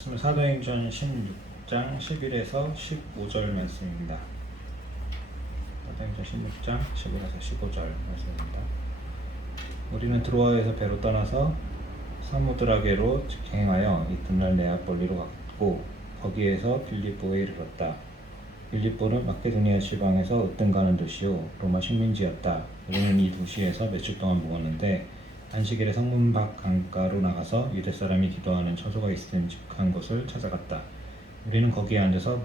사도행전 16장 11에서 15절 말씀입니다. 사도행전 16장 11에서 15절 말씀입니다. 우리는 드로아에서 배로 떠나서 사모드라게로 직행하여 이튿날 네아폴리로 갔고 거기에서 빌립보에 이르렀다. 빌립보는 마케도니아 지방에서 으뜸가는 도시요 로마 식민지였다. 우리는 이 도시에서 며칠 동안 묵었는데 안식일에 성문 밖 강가로 나가서 유대 사람이 기도하는 처소가 있음직한 곳을 찾아갔다. 우리는 거기에 앉아서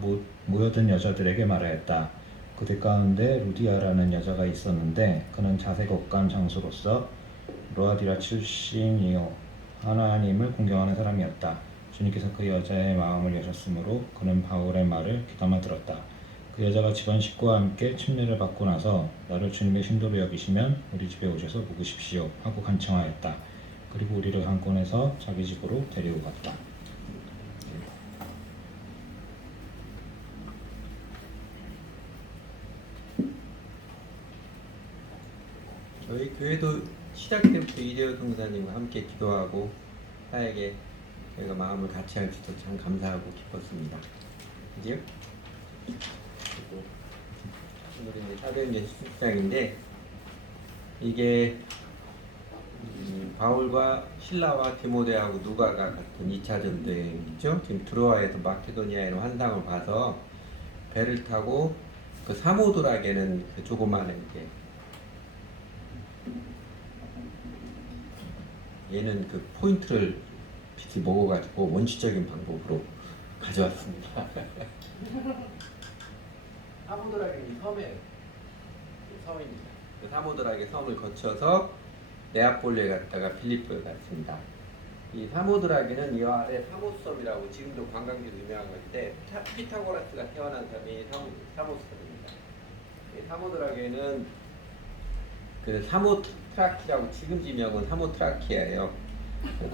모여든 여자들에게 말하였다. 그들 가운데 루디아라는 여자가 있었는데 그는 자색업관 장수로서 로아디라 출신이요 하나님을 공경하는 사람이었다. 주님께서 그 여자의 마음을 여셨으므로 그는 바울의 말을 귀담아 들었다. 그 여자가 집안 식구와 함께 침례를 받고 나서 나를 주님의 신도로 여기시면 우리 집에 오셔서 묵으십시오 하고 간청하였다. 그리고 우리를 한 권에서 자기 집으로 데리고 갔다. 저희 교회도 시작 때부터 이재호 성사님과 함께 기도하고 사에게 저희가 마음을 같이 할 수 있어서 참 감사하고 기뻤습니다. 그죠? 그리고 오늘은 사도행전 16장인데 이게 바울과 실라와 디모데하고 누가가 같은 2차 전쟁이죠. 지금 드로아에서 마케도니아로 환상을 봐서 배를 타고 그 사모드라게는 그 조그마한 게 얘는 그 포인트를 빛이 먹어가지고 원시적인 방법으로 가져왔습니다. 사모드라게 섬입니다. 그 사모드라게 섬을 거쳐서 네아폴리에 갔다가 빌립보에 갔습니다. 이 사모드라게는 이 아래 사모섬이라고 지금도 관광지로 유명한 건데 피타고라스가 태어난 섬이 사모섬입니다. 이 사모드라게는 그 사모트라키라고 지금 지명은 사모트라키아예요.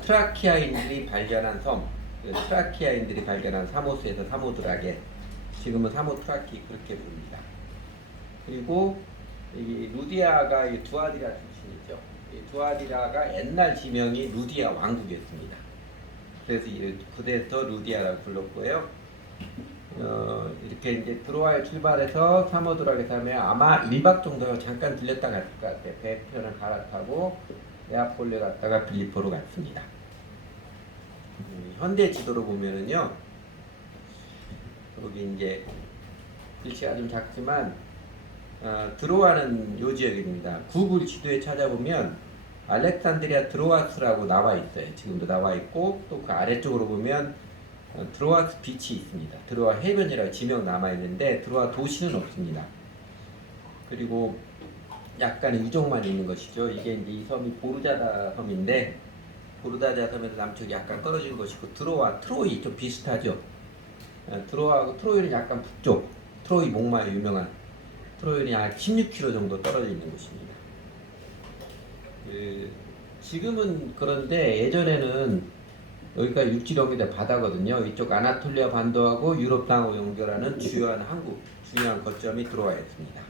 트라키아인들이 발견한 섬, 트라키아인들이 발견한 사모스에서 사모드라게, 지금은 사모트라키 그렇게 부릅니다. 그리고 이 루디아가 이 두아디라 출신이죠. 이 두아디라가 옛날 지명이 루디아 왕국이었습니다. 그래서 그래서 루디아라고 불렀고요. 이렇게 이제 드로아에 출발해서 사모드라게 타면 아마 1박 정도 잠깐 들렸다 갔을 것 같아요. 배편을 갈아타고 네아폴리 갔다가 빌립보로 갔습니다. 현대 지도로 보면은요, 여기 이제 글씨가 좀 작지만 드로아는 요 지역입니다. 구글 지도에 찾아보면 알렉산드리아 드로아스라고 나와 있어요. 지금도 나와 있고 또 그 아래쪽으로 보면 드로아스 비치 있습니다. 드로아 해변이라고 지명 남아 있는데 드로아 도시는 없습니다. 그리고 약간의 유적만 있는 것이죠. 이게 이제 이 섬이 보르자다 섬인데 보르자다 섬에서 남쪽이 약간 떨어진 것이고 드로아, 트로이 좀 비슷하죠. 드로아하고 트로이는 약간 북쪽, 트로이 목마에 유명한 트로이는 약 16km 정도 떨어져 있는 곳입니다. 지금은 그런데 예전에는 여기가 6km 바다거든요. 이쪽 아나톨리아 반도하고 유럽 땅하고 연결하는 주요한 중요한 거점이 드로아였습니다.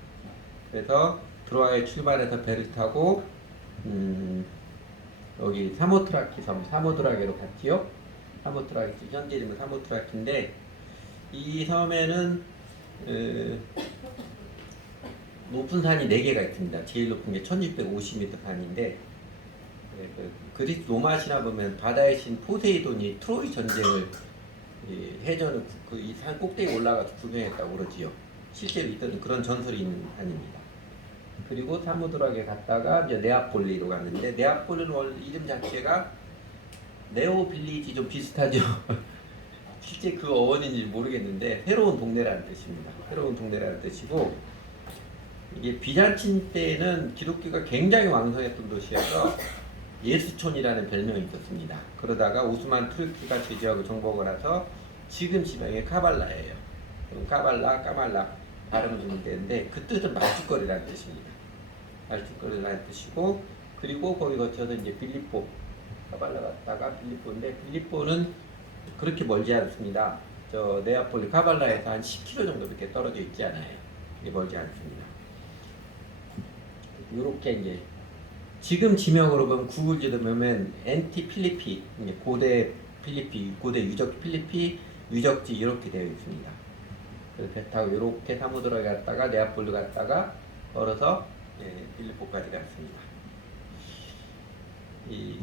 그래서 드로아에 출발해서 배를 타고 여기 사모트라키 섬, 사모드라게로 갔지요. 사모트라키, 현재 이름은 사모트라키인데 이 섬에는 높은 산이 4개가 있습니다. 제일 높은 게 1650m 산인데 그리스 로마 신화 보면 바다의 신 포세이돈이 트로이 전쟁을 해전을 이 산 꼭대기에 올라가서 구경했다고 그러지요. 실제로 있던 그런 전설이 있는 산입니다. 그리고 사모드라게 갔다가 이제 네아폴리로 갔는데 네아폴리는 원래 이름 자체가 네오 빌리지 좀 비슷하죠. 실제 그 어원인지 모르겠는데 새로운 동네라는 뜻입니다. 새로운 동네라는 뜻이고 이게 비잔틴 때는 기독교가 굉장히 왕성했던 도시여서 예수촌이라는 별명이 있었습니다. 그러다가 오스만 투르키가 제지하고 정복을 해서 지금 지명이 카발라예요. 카발라, 까말라 발음을 주면 되는데 그 뜻은 말죽거리라는 뜻입니다. 말죽거리라는 뜻이고 그리고 거기 거쳐서 이제 빌립보 카발라 갔다가 빌립보인데 빌립보는 그렇게 멀지 않습니다. 저 네아폴리 카발라에서 한 10km 정도밖에 떨어져 있지 않아요. 이게 멀지 않습니다. 이렇게 이제 지금 지명으로 보면 구글 지도 보면 엔티 필리피 고대 필리피, 고대 유적 필리피, 유적지 이렇게 되어 있습니다. 그래서 배 타고 이렇게 사무드라게 갔다가 네아폴리 갔다가 걸어서 빌립보까지 갔습니다. 이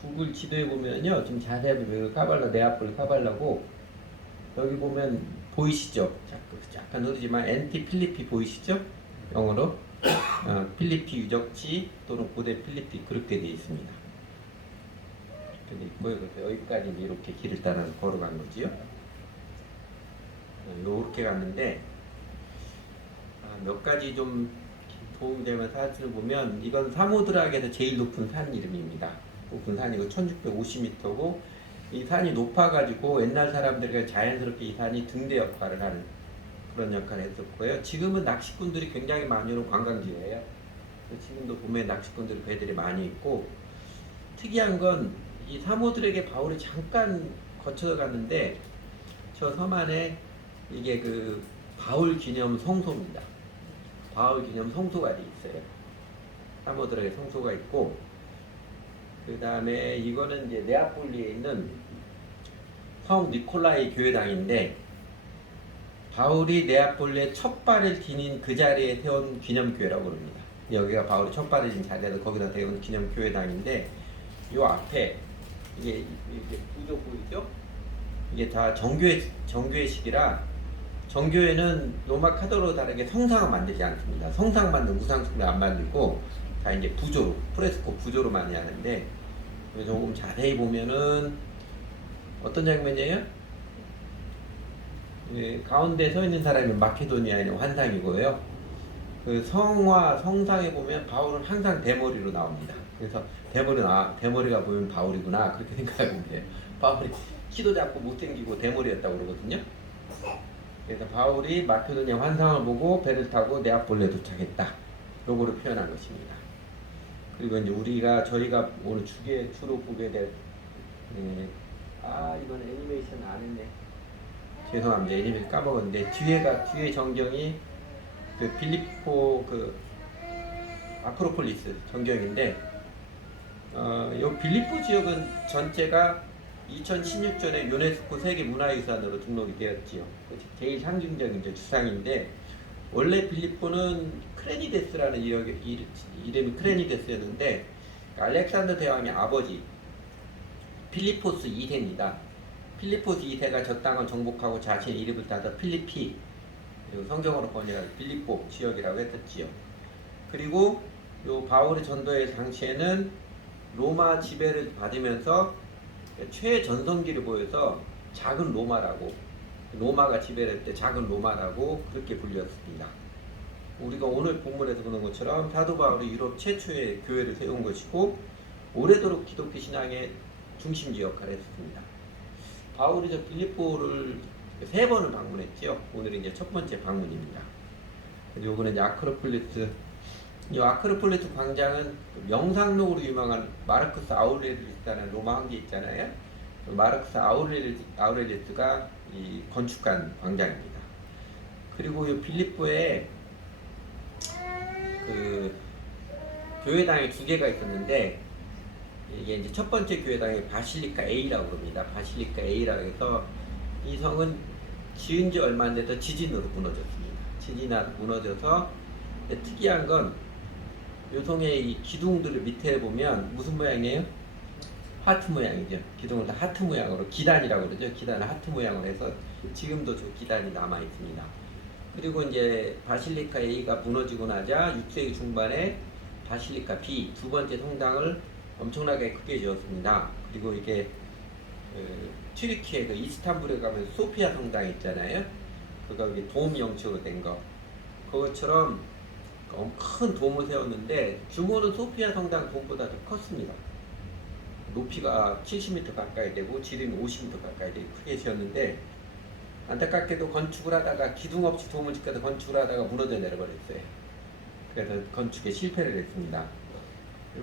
구글 지도에 보면요, 좀 자세히 보면 카발라, 네아폴리 카발라고 여기 보면 보이시죠? 약간 흐르지만 NT 필리피 보이시죠? 영어로 필리피 유적지 또는 고대 필리피 그렇게 되어 있습니다. 이렇게 되어 있고요. 그래서 여기까지 이렇게 길을 따라서 걸어간 거지요. 이렇게 갔는데 몇 가지 좀 도움이 되면 사진을 보면 이건 사무드락에서 제일 높은 산 이름입니다. 높은 산이고 1650m고 이 산이 높아가지고 옛날 사람들이 자연스럽게 이 산이 등대 역할을 하는 그런 역할을 했었고요. 지금은 낚시꾼들이 굉장히 많이 오는 관광지예요. 지금도 보면 낚시꾼들이 배들이 많이 있고 특이한 건 이 사무들에게 바울이 잠깐 거쳐서 갔는데 저 섬 안에 이게 그 바울 기념 성소입니다. 바울 기념 성소가 돼 있어요. 사무들에게 성소가 있고 그 다음에 이거는 이제 네아폴리에 있는 성 니콜라이 교회당인데 바울이 네아폴리에 첫 발을 디딘 그 자리에 세운 기념교회라고 그럽니다. 여기가 바울이 첫 발을 디딘 자리에서 거기다 세운 기념교회당인데 요 앞에 이게 구조 보이죠? 이게 다 정교회식이라 정교회는 로마 카톨릭과 다르게 성상을 만들지 않습니다. 성상 만든 우상숭배 안 만들고 다 이제 부조로 프레스코 부조로 많이 하는데 조금 자세히 보면은 어떤 장면이에요? 가운데 서 있는 사람이 마케도니아인의 환상이고요. 그 성상에 보면 바울은 항상 대머리로 나옵니다. 그래서 대머리가 보면 바울이구나 그렇게 생각하면 돼요. 바울이 키도 작고 못생기고 대머리였다고 그러거든요. 그래서 바울이 마케도니아 환상을 보고 배를 타고 네아폴리에 도착했다. 요거를 표현한 것입니다. 그리고 이제 저희가 오늘 주로 보게 될 이건 애니메이션 안 했네. 죄송합니다. 애니메이션 까먹었는데 뒤에 전경이 그 빌립보 그 아크로폴리스 전경인데 요 빌립보 지역은 전체가 2016년에 유네스코 세계문화유산으로 등록이 되었지요. 제일 상징적인 주상인데 원래 빌립보는 크레니데스라는 이름이 크레니데스였는데 알렉산더 대왕의 아버지 필리포스 2세입니다. 필리포스 2세가 저 땅을 정복하고 자신의 이름을 따서 필리피 그리고 성경으로 번역한 빌립보 지역이라고 했었지요. 그리고 요 바울의 전도의 당시에는 로마 지배를 받으면서 최전성기를 보여서 작은 로마가 지배를 할 때 작은 로마라고 그렇게 불렸습니다. 우리가 오늘 본문에서 보는 것처럼 사도 바울이 유럽 최초의 교회를 세운 것이고 오래도록 기독교 신앙의 중심지 역할을 했습니다. 바울이 저 빌립보를 3번을 방문했지요. 오늘은 이제 첫 번째 방문입니다. 요거는 이제 이 아크로폴리스 광장은 명상록으로 유명한 마르크스 아우렐리우스라는 로마 황제 있잖아요. 마르크스 아우렐리우스가 이 건축한 광장입니다. 그리고 이 빌립보에 그 교회당이 2개가 있었는데 이게 이제 첫 번째 교회당이 바실리카 A라고 합니다. 바실리카 A라고 해서 이 성은 지은 지 얼마 안 돼서 지진으로 무너졌습니다. 지진으로 무너져서 특이한 건 요 성의 이 기둥들을 밑에 보면 무슨 모양이에요? 하트 모양이죠. 기둥을 다 하트 모양으로 기단이라고 그러죠. 기단을 하트 모양으로 해서 지금도 저 기단이 남아 있습니다. 그리고 이제 바실리카 A가 무너지고 나자 6세기 중반에 바실리카 B 두 번째 성당을 엄청나게 크게 지었습니다. 그리고 이게 튀르키예 그 이스탄불에 가면 소피아 성당 있잖아요. 그거 이게 돔 형식으로 된 거. 그것처럼 큰 돔을 세웠는데 규모는 소피아 성당 돔보다 더 컸습니다. 높이가 70m 가까이 되고 지름이 50m 가까이 되고 크게 지었는데 안타깝게도 건축을 하다가 기둥 없이 돔을 짓고서 건축을 하다가 무너져 내려버렸어요. 그래서 건축에 실패를 했습니다.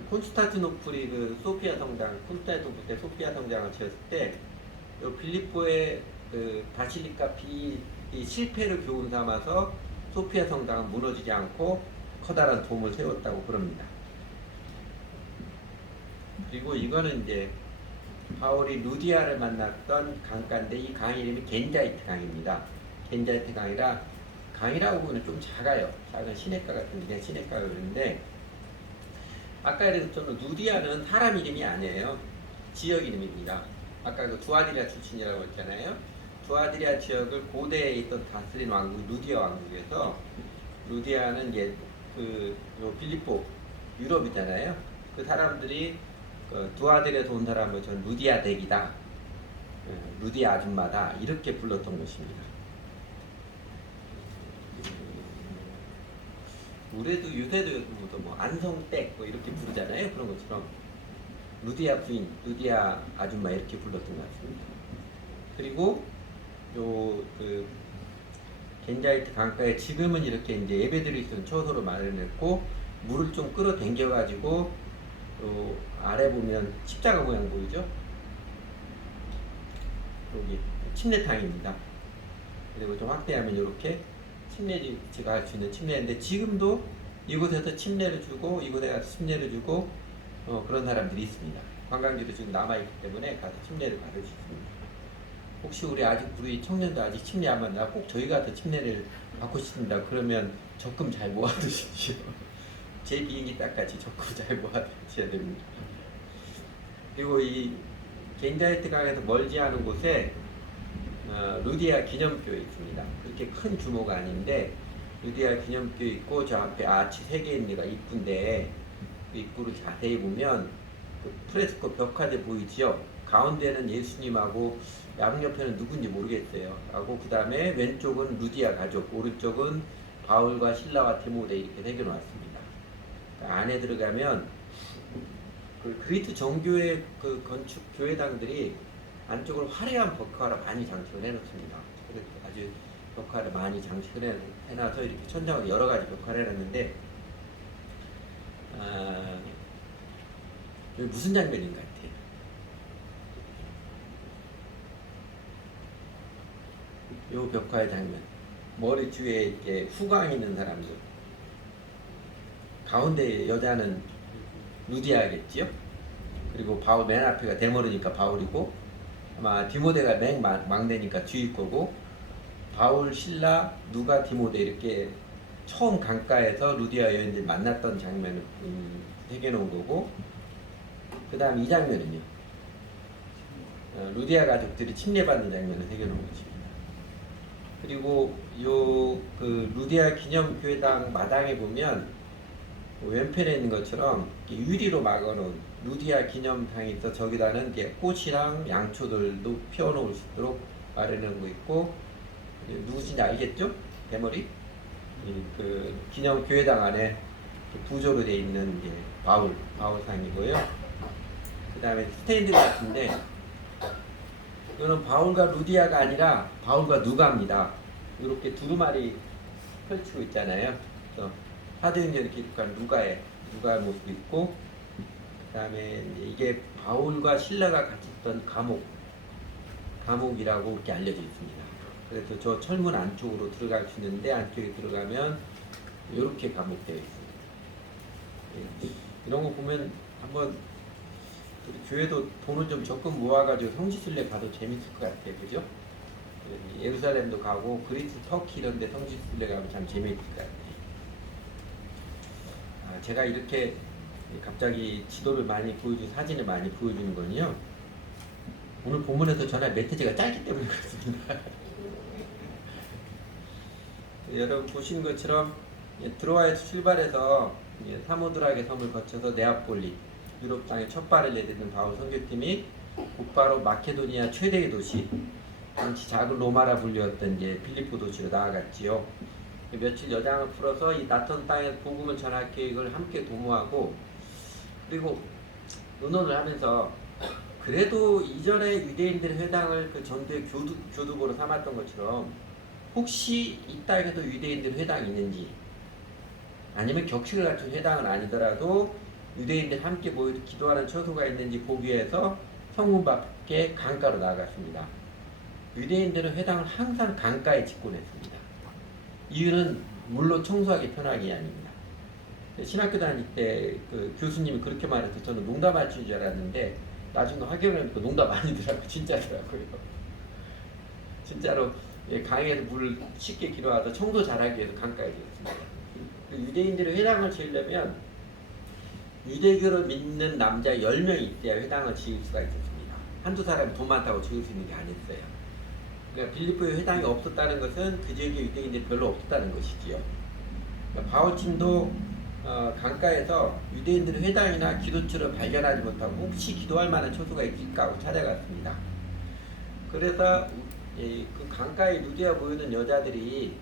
콘스탄티노플이 그 소피아 성당, 콘스탄티노플 때 소피아 성당을 지었을 때 요 빌립보의 그 바실리카 B 이 실패를 교훈 삼아서 소피아 성당은 무너지지 않고 커다란 돔을 세웠다고 그럽니다. 그리고 이거는 이제 바울이 루디아를 만났던 강가인데 이 강 이름이 겐자이트 강입니다. 겐자이트 강이라 강이라고 보면 좀 작아요. 작은 시냇가 같은 게 시냇가가 그런데 아까 그랬던 루디아는 사람 이름이 아니에요. 지역 이름입니다. 아까 그 두아디라 출신이라고 했잖아요. 두아디라 지역을 고대에 있던 다스린 왕국 루디아 왕국에서 루디아는 이제 요 빌립보 유럽이잖아요. 그 사람들이 두아디라에서 온 사람을 전 루디아 댁이다, 루디아 아줌마다 이렇게 불렀던 것입니다. 우리도 요새도 뭐 안성댁 뭐 이렇게 부르잖아요. 그런 것처럼 루디아 부인, 루디아 아줌마 이렇게 불렀던 것 같습니다. 그리고 겐자이트 강가에 지금은 이렇게 이제 예배드릴 수 있는 처소로 마련했고 물을 좀 끌어당겨 가지고 아래 보면 십자가 모양 보이죠? 여기 침례탕입니다. 그리고 좀 확대하면 이렇게 침례지가 할 수 있는 침례인데 지금도 이곳에서 침례를 주고 이곳에 가서 침례를 주고 그런 사람들이 있습니다. 관광지도 지금 남아있기 때문에 가서 침례를 받을 수 있습니다. 혹시 우리 청년도 아직 침례 안 받나 꼭 저희 가서 침례를 받고 싶습니다. 그러면 적금 잘 모아두십시오. 제 비행기 딱같이 적금 잘 모아두셔야 됩니다. 그리고 이 겐자이트 강에서 멀지 않은 곳에 루디아 기념교 있습니다. 그렇게 큰 규모가 아닌데 루디아 기념교 있고 저 앞에 아치 3개 있는 데가 이쁜데 그 입구를 자세히 보면 그 프레스코 벽화들 보이지요? 가운데는 예수님하고 양옆에는 누군지 모르겠어요. 하고 그 다음에 왼쪽은 루디아 가족, 오른쪽은 바울과 신라와 디모데 이렇게 새겨놓았습니다. 그러니까 안에 들어가면 그 그리스 정교회 그 건축 교회당들이 안쪽을 화려한 벽화를 많이 장식을 해놓습니다. 그래서 아주 벽화를 많이 장식을 해놔서 이렇게 천장을 여러 가지 벽화를 해놨는데 여기 무슨 장면인 것 같아요? 요 벽화의 장면, 머리 뒤에 이렇게 후광 있는 사람들, 가운데 여자는 루디아겠지요? 그리고 바울 맨 앞에가 대머리니까 바울이고 아마 디모데가 맨 막내니까 뒤일 거고 바울, 신라, 누가, 디모데 이렇게 처음 강가에서 루디아 여인들 만났던 장면을 새겨놓은 거고 그 다음 이 장면은요. 루디아 가족들이 침례받는 장면을 새겨놓은 것입니다. 그리고 그 루디아 기념교회당 마당에 보면 왼편에 있는 것처럼 유리로 막아놓은 루디아 기념당이 있어 저기다는 이제 꽃이랑 양초들도 피워놓을 수 있도록 마련하고 있고 누구신지 알겠죠? 대머리? 그 기념교회당 안에 부조로 되어 있는 이제 바울상이고요. 그 다음에 스테인드 같은데 이거는 바울과 루디아가 아니라 바울과 누가입니다. 이렇게 두루마리 펼치고 있잖아요. 그래서 사도행전 이렇게 입간 누가의 모습이 있고 그 다음에 이게 바울과 신라가 같이 있던 감옥이라고 이렇게 알려져 있습니다. 그래서 저 철문 안쪽으로 들어갈 수 있는데 안쪽에 들어가면 이렇게 감옥되어 있습니다. 이런 거 보면 한번 우리 교회도 돈을 좀 적금 모아가지고 성지순례 가도 재밌을 것 같아요. 그죠? 예루살렘도 가고 그리스, 터키 이런 데 성지순례 가면 참 재밌을 것 같아요. 제가 이렇게 갑자기 지도를 많이 사진을 많이 보여주는 건요. 오늘 본문에서 전할 메시지가 짧기 때문에 그렇습니다. 여러분 보시는 것처럼 드로아에서 출발해서 사모드락의 섬을 거쳐서 네아폴리 유럽 땅에 첫 발을 내딛는 바울 선교팀이 곧바로 마케도니아 최대의 도시, 당시 작은 로마라 불렸던 이제 빌립보 도시로 나아갔지요. 며칠 여장을 풀어서 이 낯선 땅에 복음을 전할 계획을 함께 도모하고 그리고 의논을 하면서 그래도 이전에 유대인들의 회당을 그 전도의 교두보로 삼았던 것처럼 혹시 이 땅에도 유대인들의 회당이 있는지 아니면 격식을 갖춘 회당은 아니더라도 유대인들 함께 모여 기도하는 처소가 있는지 보기 위해서 성문 밖에 강가로 나아갔습니다. 유대인들은 회당을 항상 강가에 짓곤 했습니다. 이유는 물로 청소하기 편하기 위함입니다. 신학교 다닐 때 그 교수님이 그렇게 말해서 저는 농담하시는 줄 알았는데 나중에 확인해보니까 농담 아니더라고. 진짜더라고요. 진짜로 강에서 물을 쉽게 기도하다 청소 잘하기 위해서 강가에 되었습니다. 유대인들이 회당을 지으려면 유대교를 믿는 남자 10명이 있어야 회당을 지을 수가 있었습니다. 한두 사람이 돈 많다고 지을 수 있는 게 아니었어요. 그러니까 빌립보에 회당이 없었다는 것은 그 지역에 유대인들이 별로 없었다는 것이지요. 그러니까 바울침도 강가에서 유대인들의 회당이나 기도처를 발견하지 못하고 혹시 기도할 만한 처소가 있을까 하고 찾아갔습니다. 그래서 그 강가에 루디아 모여든 여자들이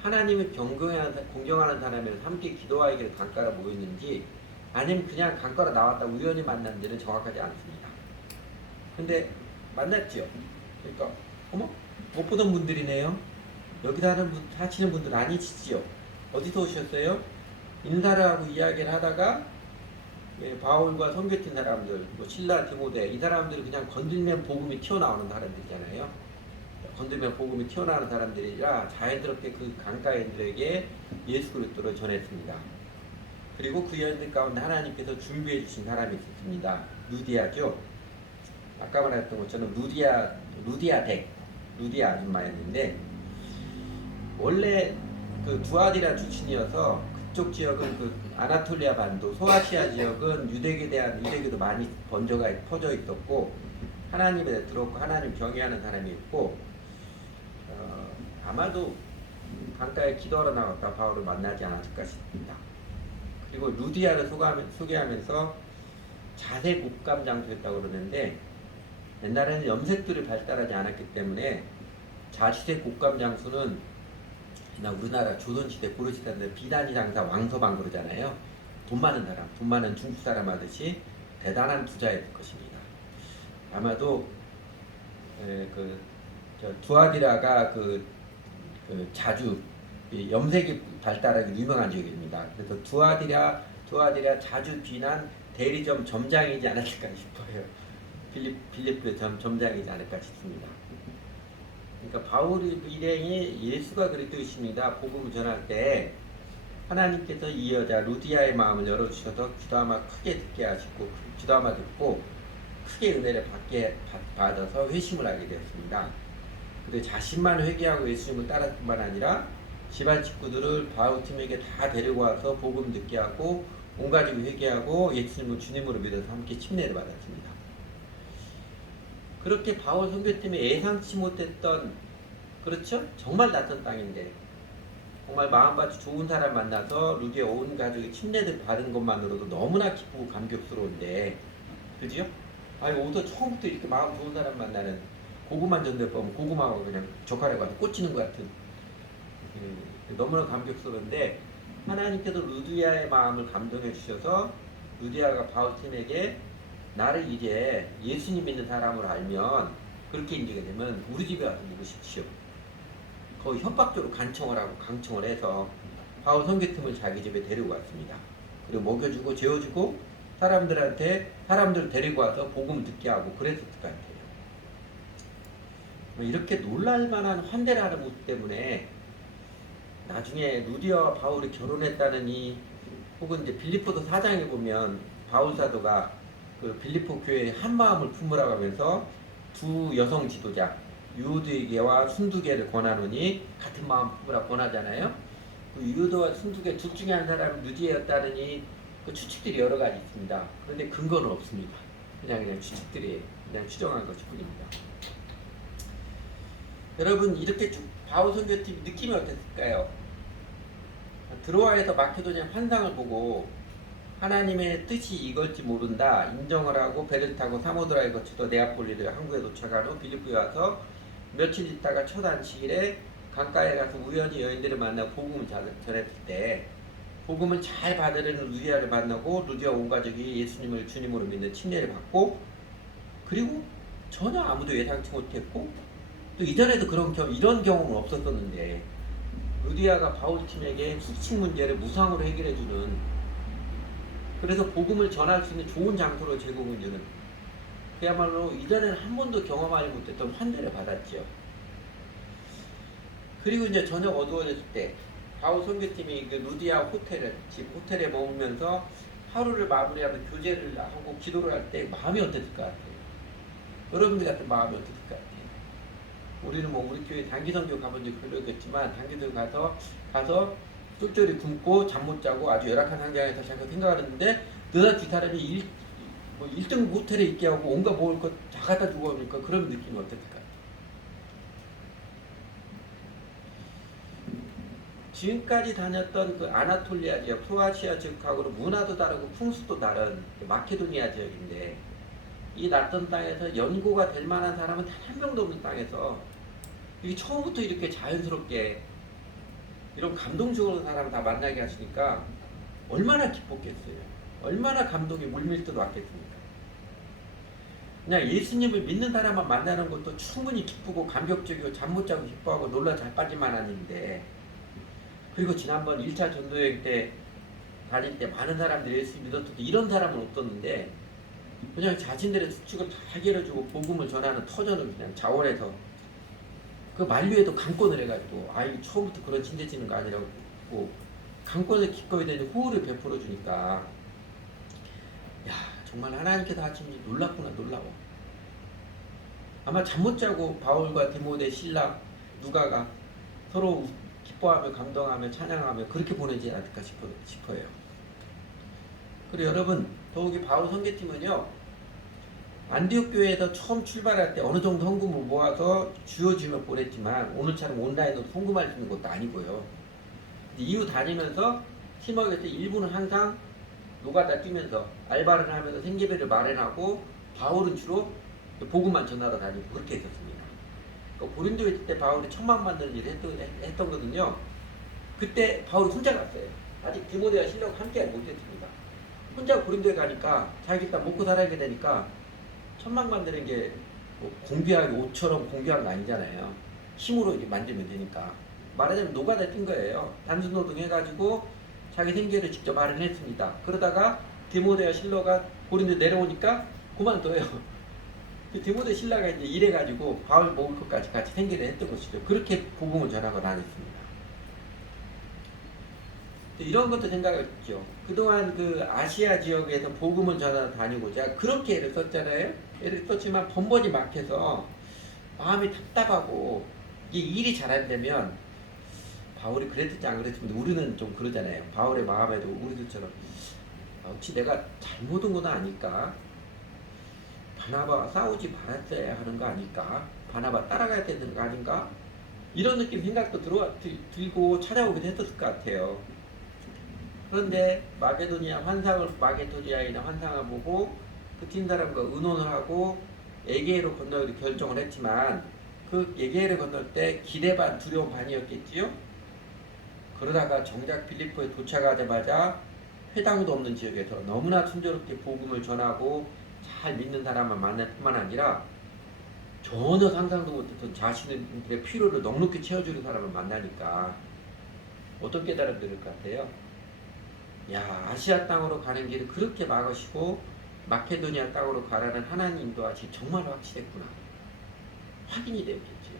하나님을 공경하는 사람이라서 함께 기도하기를 강가로 모였는지 아니면 그냥 강가로 나왔다 우연히 만났는지는 정확하지 않습니다. 근데 만났죠. 그러니까 어머 못 보던 분들이네요. 여기 사시는 분들 아니시지요. 어디서 오셨어요? 인사를 하고 이야기를 하다가 바울과 선교팀 사람들, 뭐 신라, 디모데 이 사람들이 그냥 건들면 복음이 튀어나오는 사람들이잖아요. 건들면 복음이 튀어나오는 사람들이라 자연스럽게 그 강가인들에게 예수 그리스도를 전했습니다. 그리고 그 여인들 가운데 하나님께서 준비해 주신 사람이 있었습니다. 루디아죠. 아까 말했던 것처럼 루디아 아줌마였는데 원래 그 두아디라 출신이어서 그쪽 지역은 그 아나톨리아 반도, 소아시아 지역은 유대교도 많이 퍼져 있었고 하나님에 들어오고 하나님 경외하는 사람이었고 아마도 강가에 기도하러 나갔다 바울을 만나지 않았을까 싶습니다. 그리고 루디아를 소개하면서 자색 옷감 장소였다고 그러는데 옛날에는 염색들이 발달하지 않았기 때문에 자색 옷감 장소는 우리나라 조선시대 고려시대인데 비단위 장사 왕서방 그러잖아요. 돈 많은 사람, 돈 많은 중국 사람 하듯이 대단한 부자였을 것입니다. 아마도 두아디라가 자주 염색이 발달하기 유명한 지역입니다. 그래서 두아디라 자주 비난 대리점 점장이지 않았을까 싶어요. 빌립보 점장이지 않을까 싶습니다. 그러니까 바울의 일행이 예수가 그리스도이십니다. 복음을 전할 때 하나님께서 이 여자 루디아의 마음을 열어주셔서 기도하마 크게 듣게 하시고 기도하마 듣고 크게 은혜를 받아서 회심을 하게 되었습니다. 근데 자신만 회개하고 예수님을 따랐을 뿐만 아니라 집안 식구들을 바울팀에게 다 데리고 와서 복음 듣게 하고 온 가족이 회개하고 예수님을 주님으로 믿어서 함께 침례를 받았습니다. 그렇게 바울 선교팀이 예상치 못했던 그렇죠? 정말 낯선 땅인데 정말 마음밭이 좋은 사람 만나서 루디아 온 가족이 침례를 받은 것만으로도 너무나 기쁘고 감격스러운데 그지요? 아니 오도 처음부터 이렇게 마음 좋은 사람 만나는 고구마 전대보면 고구마가 그냥 젓갈에 가서 꽂히는 것 같은 너무나 감격스러운데 하나님께서 루디아의 마음을 감동해 주셔서 루디아가 바울팀에게 나를 이제 예수님 믿는 사람으로 알면 그렇게 인지게 되면 우리 집에 와서 묵으십시오. 거의 협박적으로 강청을 해서 바울 선교팀을 자기 집에 데리고 왔습니다. 그리고 먹여주고 재워주고 사람들 데리고 와서 복음 듣게 하고 그랬을 것 같아요. 이렇게 놀랄만한 환대를 하는 모습 때문에 나중에 루디아와 바울이 결혼했다느니 혹은 이제 빌립보서 4장에 보면 바울 사도가 그 빌립보 교회에 한 마음을 품으라고 하면서 두 여성 지도자 유드에게와 순두개를 권하노니 같은 마음 품으라 권하잖아요. 그 유드와 순두개 둘 중에 한 사람은 루디아였다느니 그 추측들이 여러 가지 있습니다. 그런데 근거는 없습니다. 그냥 추측들이 그냥 추정한 것일 뿐입니다. 여러분 이렇게 쭉 바울 선교팀 느낌이 어땠을까요? 드로아에서 마케도니아 환상을 보고 하나님의 뜻이 이걸지 모른다 인정을 하고 배를 타고 사모드라에 거쳐서 네아폴리를 한국에 도착한 후 빌립보에 와서 며칠 있다가 첫 안식일에 강가에 가서 우연히 여인들을 만나 복음을 전했을 때 복음을 잘 받으려는 루디아를 만나고 루디아 온 가족이 예수님을 주님으로 믿는 침례를 받고 그리고 전혀 아무도 예상치 못했고 또 이전에도 이런 경험은 없었었는데 루디아가 바울팀에게 숙식 문제를 무상으로 해결해주는 그래서 복음을 전할 수 있는 좋은 장소로 제공해주는 그야말로 이전에는 한 번도 경험하지 못했던 환대를 받았죠. 그리고 이제 저녁 어두워졌을 때 바울 선교팀이 그 루디아 호텔에 머물면서 하루를 마무리하며 교제를 하고 기도를 할 때 마음이 어땠을 것 같아요? 여러분들 같은 마음이 어떨 것 같아요? 우리는 뭐 우리 교회 단기 선교 가본 지 그러겠지만 단기 선교 가서 쫄쫄이 굶고 잠 못 자고 아주 열악한 환경에서 자꾸 생각하는데 너나 두 사람이 뭐 1등 호텔에 있게 하고 온갖 먹을 것 다 갖다 주고 오니까 그런 느낌이 어떨까? 지금까지 다녔던 그 아나톨리아 지역, 소아시아 지역하고는 문화도 다르고 풍수도 다른 그 마케도니아 지역인데 이 낯선 땅에서 연고가 될 만한 사람은 단 한 명도 없는 땅에서 이게 처음부터 이렇게 자연스럽게 이런 감동적으로 사람 다 만나게 하시니까 얼마나 기뻤겠어요. 얼마나 감동이 물밀듯 왔겠습니까. 그냥 예수님을 믿는 사람만 만나는 것도 충분히 기쁘고 감격적이고 잠 못 자고 기뻐하고 놀라 잘 빠질만한 일인데, 그리고 지난번 1차 전도여행 때 다닐 때 많은 사람들이 예수 믿었던데 이런 사람은 없었는데 그냥 자신들의 수축을 다 해결해주고 복음을 전하는 터전을 그냥 자원해서 그 만류에도 강권을 해가지고 아이 처음부터 그런 진대지는 거 아니라고 강권을 기꺼이 되는 호의를 베풀어 주니까 야 정말 하나님께서 하시니 놀랍구나 놀라워. 아마 잠 못 자고 바울과 디모데 신라 누가가 서로 기뻐하며 감동하며 찬양하며 그렇게 보내지 않을까 싶어요. 그리고 여러분 더욱이 바울 선교팀은요 안디옥 교회에서 처음 출발할 때 어느 정도 헌금을 모아서 주어지며 보냈지만 오늘처럼 온라인으로 헌금할 수 있는 것도 아니고요. 이후 다니면서 팀워크에서 일부는 항상 노가다 뛰면서 알바를 하면서 생계비를 마련하고 바울은 주로 복음만 전하러 다니고 그렇게 했었습니다. 고린도에 있을 때 바울이 천막 만드는 일을 했던 거든요. 그때 바울이 혼자 갔어요. 아직 디모데와 실력 함께 못했습니다. 혼자 고린도에 가니까 자기 일단 먹고 살아야 되니까 천막 만드는 게뭐 공비하기 옷처럼 공비한 거 아니잖아요. 힘으로 이렇게 만들면 되니까. 말하자면 노가다 뛴 거예요. 단순 노동해가지고 자기 생계를 직접 마련했습니다. 그러다가 디모데와 실로가 고린도 내려오니까 그만둬요. 디모데 신라가 이제 일해가지고 바울 먹을 것까지 같이 생계를 했던 것이죠. 그렇게 복음을 전하고 다녔습니다. 이런 것도 생각했죠. 그동안 그 아시아 지역에서 복음을 전하러 다니고자 그렇게 애를 썼잖아요. 애를 썼지만 번번이 막혀서 마음이 답답하고 이게 일이 잘 안 되면 바울이 그랬든지 안 그랬든지 우리는 좀 그러잖아요. 바울의 마음에도 우리들처럼 혹시 내가 잘못 온 건 아닐까? 바나바와 싸우지 말았어야 하는 거 아닐까? 바나바 따라가야 되는 거 아닌가? 이런 느낌 생각도 들고 찾아오기도 했었을 것 같아요. 그런데 마게도니아인의 환상을 보고 그 팀 사람과 의논을 하고 에게로 건너기로 결정을 했지만 그 에게를 건널 때 기대 반 두려움 반이었겠지요. 그러다가 정작 빌립보에 도착하자마자 회당도 없는 지역에서 너무나 순조롭게 복음을 전하고 잘 믿는 사람만 만날 뿐만 아니라 전혀 상상도 못했던 자신의 필요를 넉넉히 채워주는 사람을 만나니까 어떤 깨달음 들을 것 같아요? 야 아시아 땅으로 가는 길을 그렇게 막으시고 마케도니아 땅으로 가라는 하나님 인도하시 정말 확실했구나. 확인이 되었겠지.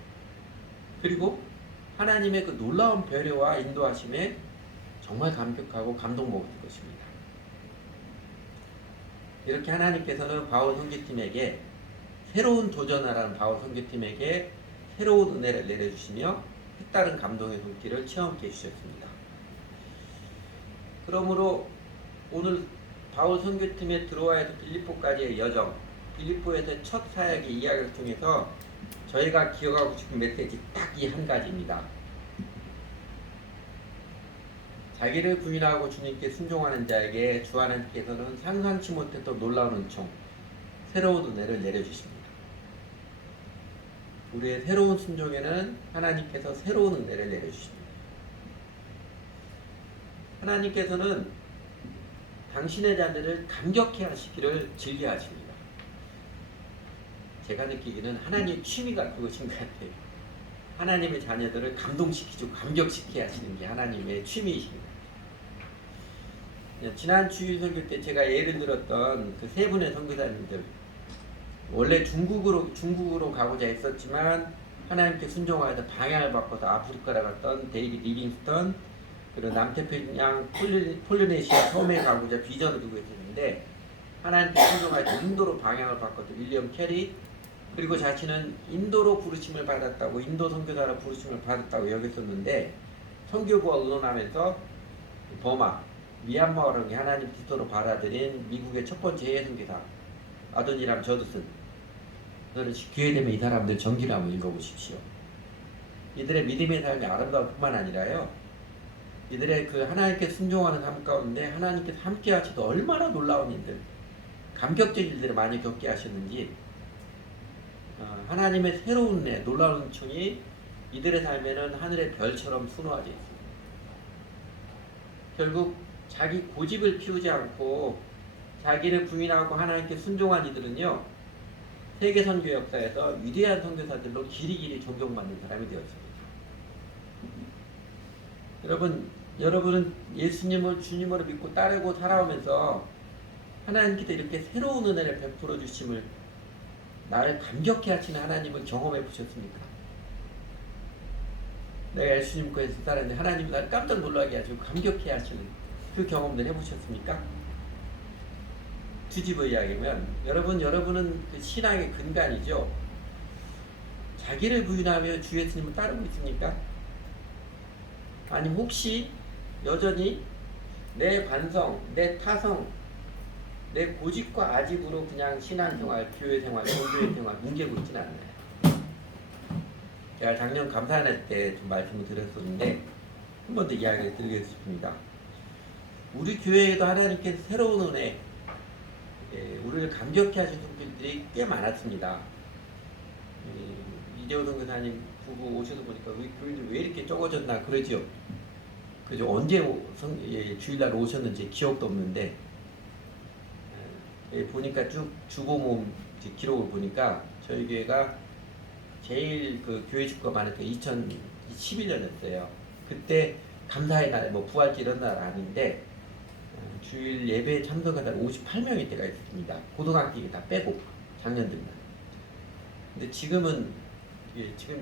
그리고 하나님의 그 놀라운 배려와 인도하심에 정말 감격하고 감동먹을 것입니다. 이렇게 하나님께서는 바울 선교팀에게 새로운 도전하라는 바울 선교팀에게 새로운 은혜를 내려주시며 색다른 감동의 손길을 체험케 해주셨습니다. 그러므로 오늘 바울 선교팀에 들어와서 빌립보까지의 여정, 빌립보에서의 첫 사역의 이야기를 통해서 저희가 기억하고 싶은 메시지 딱 이 한 가지입니다. 자기를 부인하고 주님께 순종하는 자에게 주 하나님께서는 상상치 못했던 놀라운 은총, 새로운 은혜를 내려주십니다. 우리의 새로운 순종에는 하나님께서 새로운 은혜를 내려주십니다. 하나님께서는 당신의 자녀를 감격해 하시기를 즐겨 하십니다. 제가 느끼기는 하나님의 취미가 그것인 것 같아요. 하나님의 자녀들을 감동시키고 감격시키게 하시는 게 하나님의 취미이십니다. 지난 주일 설교 때 제가 예를 들었던 그 세 분의 선교사님들, 원래 중국으로 가고자 했었지만 하나님께 순종하여서 방향을 바꿔서 아프리카로 갔던 데이빗 리빙스턴, 그리고 남태평양 폴리네시아 섬에 가고자 비전을 두고 있었는데 하나님께 순종하여서 인도로 방향을 바꿨던 윌리엄 캐리, 그리고 자신은 인도로 부르심을 받았다고, 인도 선교사로 부르심을 받았다고 여겼었는데 선교부와 의논하면서 버마, 미얀마를 하나님 그리스도로 받아들인 미국의 첫 번째 해외 선교사 아도니람 저드슨. 저는 기회되면 이 사람들 전기를 한번 읽어보십시오. 이들의 믿음의 삶이 아름다울 뿐만 아니라요, 이들의 그 하나님께 순종하는 삶 가운데 하나님께서 함께 하셔도 얼마나 놀라운 일들, 감격적인 일들을 많이 겪게 하셨는지, 하나님의 새로운 내 놀라운 은총이 이들의 삶에는 하늘의 별처럼 순화되어 있습니다. 결국 자기 고집을 피우지 않고 자기를 부인하고 하나님께 순종한 이들은요, 세계 선교 역사에서 위대한 선교사들로 길이길이 존경받는 사람이 되었습니다. 여러분은 예수님을 주님으로 믿고 따르고 살아오면서 하나님께서 이렇게 새로운 은혜를 베풀어 주심을, 나를 감격해 하시는 하나님을 경험해 보셨습니까? 내가 예수님 거에서 살았는데 하나님이 나를 깜짝 놀라게 하시고 감격해 하시는 그 경험들 해보셨습니까? 뒤집어 이야기하면 여러분은 그 신앙의 근간이죠. 자기를 부인하며 주 예수님을 따르고 있습니까? 아니면 혹시 여전히 내 반성, 내 타성, 내 고집과 아집으로 그냥 신앙생활, 교회생활, 종교의 생활 뭉개고 있지는 않나요? 제가 작년 감사할 때 좀 말씀을 드렸었는데 한 번 더 이야기를 드리겠습니다. 우리 교회에도 하나님께서 새로운 은혜, 우리를 감격해 하신 손길들이 꽤 많았습니다. 이재호 선교사님 부부 오셔서 보니까 우리 교인들 왜 이렇게 적어졌나 그러지요. 그죠? 언제 주일날 오셨는지 기억도 없는데, 보니까 쭉 주보 모음 기록을 보니까 저희 교회가 제일 그 교회 식구가 많을 때 2011년이었어요. 그때 감사의 날, 뭐 부활절 이런 날 아닌데 주일 예배에 참석한 사람 58명일 때가 있습니다. 고등학교 다 빼고 작년들만. 근데 지금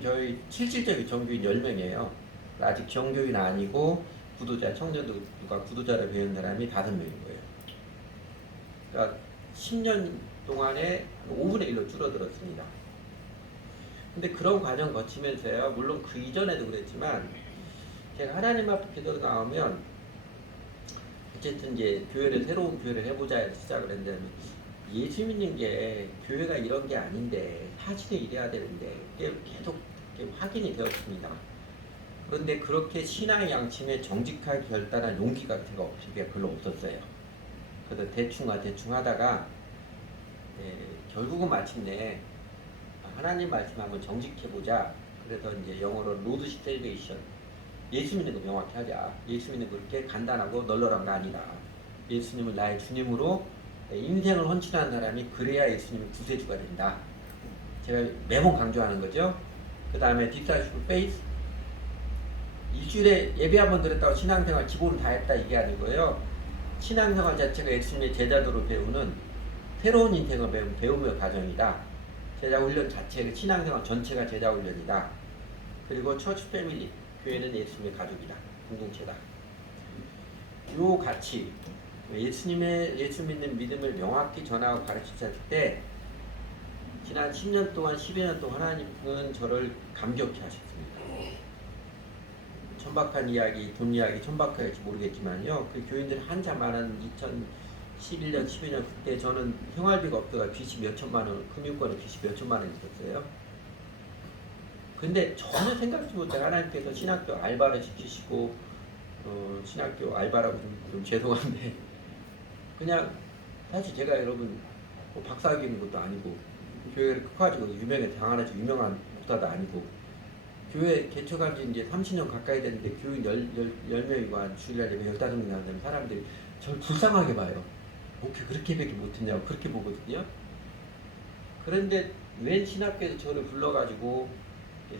저희 실질적인 정교인 10명이에요. 아직 정교인 아니고 구도자, 청년들과 구도자를 배운 사람이 5명인 거예요. 그러니까 10년 동안에 5분의 1로 줄어들었습니다. 근데 그런 과정 거치면서요, 물론 그 이전에도 그랬지만, 제가 하나님 앞에 기도로 나오면, 어쨌든 이제 새로운 교회를 해보자 해서 시작을 했는데, 예수 믿는 게 교회가 이런 게 아닌데, 사실은 이래야 되는데, 계속 확인이 되었습니다. 그런데 그렇게 신앙의 양심에 정직하게 결단한 용기 같은 거 별로 없었어요. 그래서 대충 하다가, 결국은 마침내 하나님 말씀 한번 정직해보자. 그래서 이제 영어로 로드시 셀베이션. 예수 믿는 거 명확히 하자. 예수 믿는 거 그렇게 간단하고 널널한 거 아니다. 예수님을 나의 주님으로 인생을 헌신하는 사람이 그래야 예수님의 구세주가 된다. 제가 매번 강조하는 거죠. 그 다음에 디사이플 페이스. 일주일에 예배 한번 드렸다고 신앙생활 기본을 다 했다 이게 아니고요. 신앙생활 자체가 예수님의 제자도로 배우는 새로운 인생을 배우며 과정이다. 제자훈련 자체가 신앙생활 전체가 제자훈련이다. 그리고 처치 패밀리, 교회는 예수님의 가족이다. 공동체다. 요 가치, 예수 믿는 믿음을 명확히 전하고 가르치실 때 지난 10년 동안, 12년 동안 하나님은 저를 감격해 하셨습니다. 천박한 이야기, 돈 이야기 천박할지 모르겠지만요. 그 교인들 한참 많은 2011년, 12년 그때 저는 생활비가 없다가 빚이 몇 천만 원, 금융권에 빚이 몇 천만 원 있었어요. 근데 전혀 생각지 못해 하나님께서 신학교 알바를 시키시고, 신학교 알바라고 좀 죄송한데, 그냥 사실 제가 여러분 뭐 박사학위 있는 것도 아니고, 교회를 커가지고 유명한 목사도 아니고, 교회 개척한 지 이제 30년 가까이 됐는데 교인 10명이고 주일날 예배 15명 나오는 사람들이 저를 불쌍하게 봐요. 목회 그렇게밖에 못했냐고 그렇게 보거든요. 그런데 웬 신학교에서 저를 불러가지고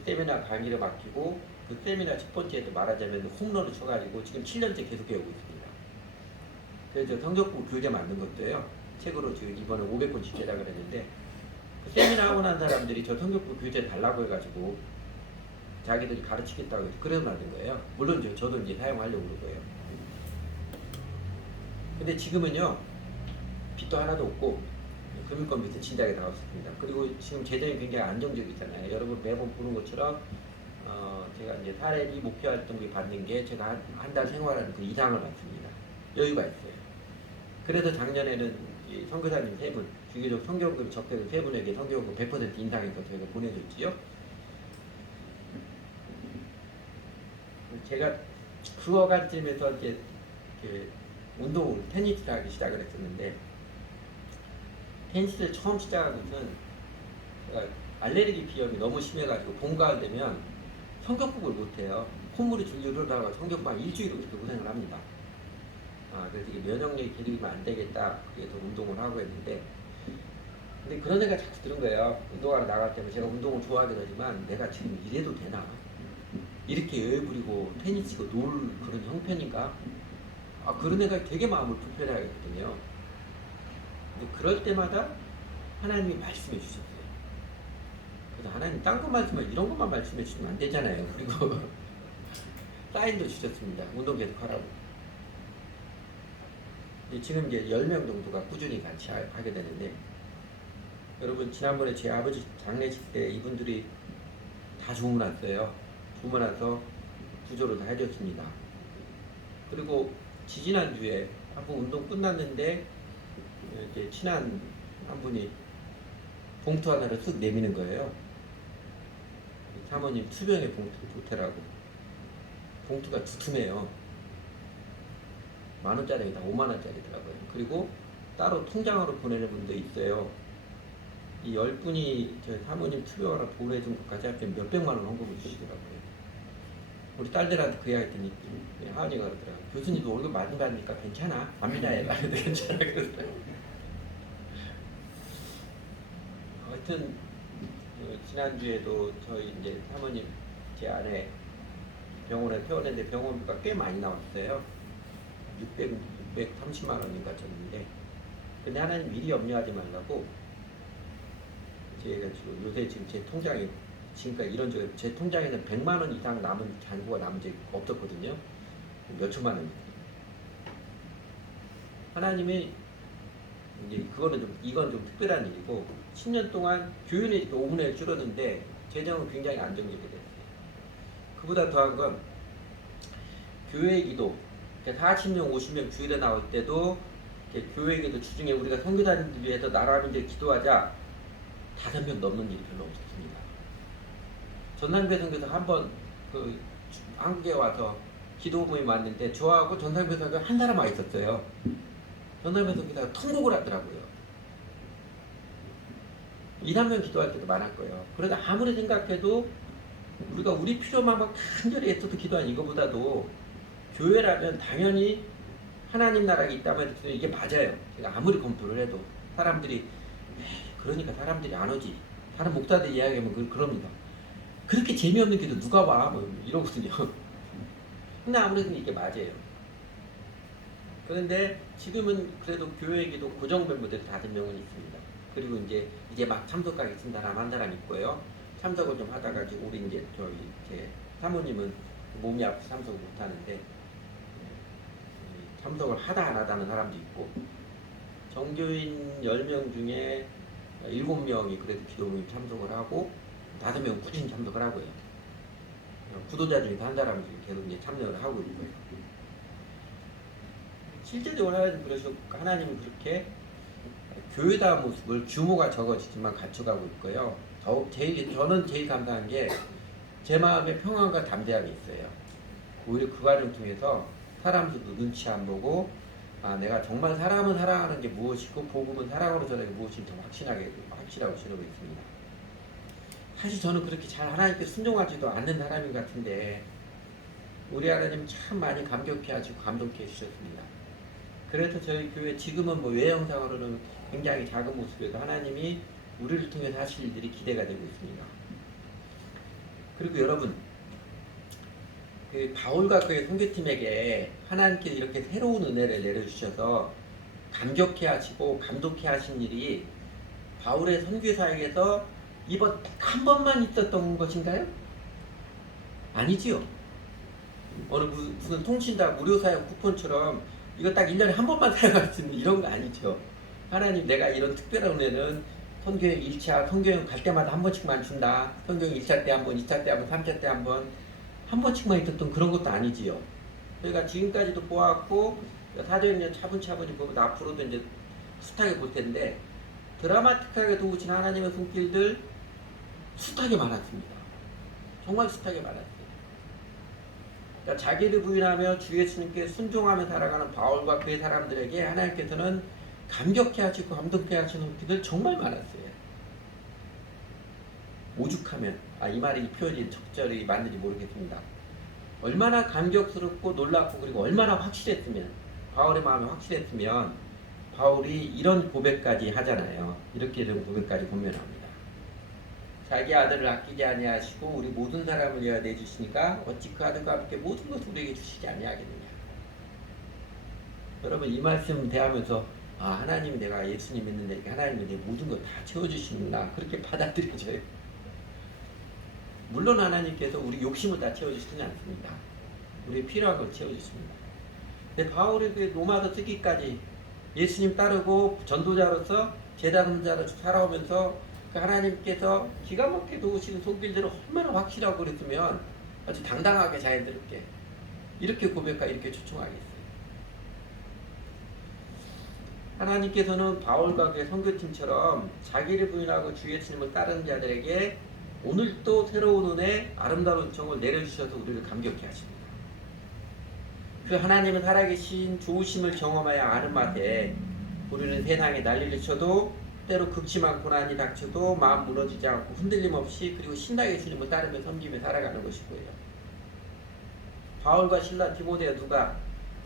세미나 강의를 맡기고, 그 세미나 첫 번째에도 말하자면 홈런을 쳐가지고 지금 7년째 계속 배우고 있습니다. 그래서 성적부 교재 만든 것도요. 책으로 지금 이번에 500권씩 제작을 했는데, 그 세미나 하고 난 사람들이 저 성적부 교재 달라고 해가지고 자기들이 가르치겠다고 해서 그래서 만든 거예요. 물론 저도 이제 사용하려고 그럴 거예요. 근데 지금은요, 빚도 하나도 없고 금융권 밑에 진작에 나왔습니다. 그리고 지금 재정이 굉장히 안정적이잖아요. 여러분 매번 보는 것처럼 제가 이제 사례비 목표 활동비 받는 게 제가 한 달 생활하는 그 이상을 받습니다. 여유가 있어요. 그래서 작년에는 이 선교사님 세 분, 주기적 성교금 적대도 세 분에게 성교금 100% 인상해서 저희가 보내줬지요. 제가 그 어간쯤에서 이제 운동을 테니스를 하기 시작을 했었는데, 테니스를 처음 시작한 것은 제가 알레르기 비염이 너무 심해가지고 봄 가을 되면 성격국을 못해요. 콧물이 줄줄 흐르다가 성격만 일주일을 그렇게 고생을 합니다. 그래서 이게 면역력이 기르면 안 되겠다. 그래서 운동을 하고 했는데, 근데 그런 생각이 자꾸 드는 거예요. 운동하러 나갈 때면 제가 운동을 좋아하긴 하지만 내가 지금 이래도 되나? 이렇게 여유 부리고 테니스 치고 놀 그런 형편인가? 그런 생각이 되게 마음을 불편해하거든요. 근데 그럴 때마다 하나님이 말씀해 주셨어요. 그래서 하나님 딴 것 말씀만 이런 것만 말씀해 주시면 안 되잖아요. 그리고 사인도 주셨습니다. 운동 계속 하라고. 지금 이제 10명 정도가 꾸준히 같이 하게 되는데, 여러분 지난번에 제 아버지 장례식 때 이분들이 다 주문 왔어요. 주문 와서 구조를 다 해줬습니다. 그리고 지지난주에 한 번 운동 끝났는데 이제 친한 한 분이 봉투 하나를 쓱 내미는 거예요. 사모님 투병의 봉투를 보태라고. 봉투가 두툼해요. 10,000원짜리가 50,000원짜리더라고요. 그리고 따로 통장으로 보내는 분도 있어요. 이 10분이 저 사모님 투병하러 보내준 것까지 합치면 몇백만 원 헌금을 주시더라고요. 우리 딸들한테 그 이야기 했더니 하은이가 그러더라고요. 교수님도 월급 많이 받으니까 괜찮아. 압니다. 말해도 괜찮아. 그러더라고요. 하여튼 지난주에도 저희 이제 사모님 제 아내 병원에 퇴원했는데 병원비가 꽤 많이 나왔어요. 630만 원인가 줬는데, 근데 하나님 미리 염려하지 말라고 제가 지금 요새 지금 제 통장에 지금까지 이런 적이 제 통장에는 100만 원 이상 남은 잔고가 남은 적이 없었거든요. 몇 천만 원입니다. 하나님이 이제 이건 좀 특별한 일이고, 10년 동안 교인의 5분의 1 줄었는데 재정은 굉장히 안정적이 됐어요. 그보다 더한 건 교회 기도, 40명, 50명 주일에 나올 때도 교회 기도 주중에 우리가 선교사님들 위해서 나라민들 기도하자 5명 넘는 일이 별로 없었습니다. 전남배 선교사 한번 한국에 와서 기도 모임 왔는데 저하고 전남배 선교사 한 사람 와 있었어요. 전남배 선교사가 통곡을 하더라고요. 2, 3명 기도할 때도 많을 거예요. 그러니까 아무리 생각해도 우리가 우리 필요만 막 간절히 애써도 기도한 이거보다도 교회라면 당연히 하나님 나라가 있다면 이게 맞아요. 제가 아무리 검토를 해도 사람들이 그러니까 사람들이 안 오지. 다른 목사들 이야기하면 그럽니다. 그렇게 재미없는 기도 누가 와? 뭐 이러거든요. 근데 아무래도 이게 맞아요. 그런데 지금은 그래도 교회 기도 고정 멤버들이 5명은 있습니다. 그리고 이제 막 참석하겠습니다 사람 한 사람 있고요. 참석을 좀 하다가 우리 이제 제 사모님은 몸이 아파서 참석을 못 하는데 참석을 하다 안 하다는 사람도 있고, 정교인 10명 중에 7명이 그래도 기도모임 참석을 하고 5명은 꾸준히 참석을 하고요. 구도자 중에 한 사람이 계속 이제 참여를 하고 있고요. 실제적으로 하나님은 그렇게 교회다 모습을 규모가 적어지지만 갖춰가고 있고요. 저는 제일 감사한 게 제 마음에 평안과 담대함이 있어요. 오히려 그 과정 통해서 사람들도 눈치 안 보고 내가 정말 사람은 사랑하는 게 무엇이고 복음은 사랑으로 전하는 게 무엇인지 더 확실하고 지내고 있습니다. 사실 저는 그렇게 잘 하나님께 순종하지도 않는 사람인 것 같은데 우리 하나님 참 많이 감격해 하시고 감동해 주셨습니다. 그래서 저희 교회 지금은 외형상으로는 굉장히 작은 모습에도 하나님이 우리를 통해서 하실 일들이 기대가 되고 있습니다. 그리고 여러분, 바울과 그의 선교팀에게 하나님께서 이렇게 새로운 은혜를 내려주셔서 감격해 하시고 감독해 하신 일이 바울의 선교사에게서 이번 딱 한 번만 있었던 것인가요? 아니지요. 어느 무슨 통신사 무료사용 쿠폰처럼 이거 딱 1년에 한 번만 사용할 수 있는 이런 거 아니죠. 하나님, 내가 이런 특별한 은혜는 성경 1차, 성경 갈 때마다 한 번씩만 준다. 성경 1차 때 한 번, 2차 때 한 번, 3차 때 한 번, 한 번씩만 있었던 그런 것도 아니지요. 저희가 지금까지도 보았고, 사도행전 차분차분히 보면 앞으로도 이제 숱하게 볼 텐데, 드라마틱하게 도우신 하나님의 손길들 숱하게 많았습니다. 정말 숱하게 많았어요. 그러니까 자기를 부인하며 주 예수님께 순종하며 살아가는 바울과 그의 사람들에게 하나님께서는 감격해 하시고 감동해 하시는 손길들 정말 많았어요. 오죽하면, 이 말이 이 표현이 적절히 맞는지 모르겠습니다. 얼마나 감격스럽고 놀랍고 그리고 얼마나 확실했으면, 바울의 마음이 확실했으면 바울이 이런 고백까지 하잖아요. 이렇게 된 고백까지 공면합니다. 자기 아들을 아끼지 아니하시고 우리 모든 사람을 위하여 내주시니까 어찌 그 아들과 함께 모든 것을 우리에게 주시지 아니하겠느냐. 여러분, 이 말씀 대하면서 하나님이, 내가 예수님 믿는데 하나님이 내 모든 걸 다 채워주시는구나, 그렇게 받아들여져요. 물론 하나님께서 우리 욕심을 다 채워주시지는 않습니다. 우리의 필요한 걸 채워주십니다. 근데 바울이 그 로마서 쓰기까지 예수님 따르고 전도자로서 제자자로 살아오면서 그 하나님께서 기가 막히게 도우시는 손길들을 얼마나 확실하고 그랬으면 아주 당당하게 자연스럽게 이렇게 고백하고 이렇게 초청하겠어요. 하나님께서는 바울과 그의 선교팀처럼 자기를 부인하고 주 예수님을 따르는 자들에게 오늘도 새로운 은혜, 아름다운 정을 내려주셔서 우리를 감격해 하십니다. 그 하나님은 살아계신 좋으심을 경험하여 아는 맛에 우리는 세상에 난리를 쳐도 때로 극심한 고난이 닥쳐도 마음 무너지지 않고 흔들림 없이 그리고 신나게 주님을 따르며 섬기며 살아가는 것이고요. 바울과 실라, 디모데가 누가?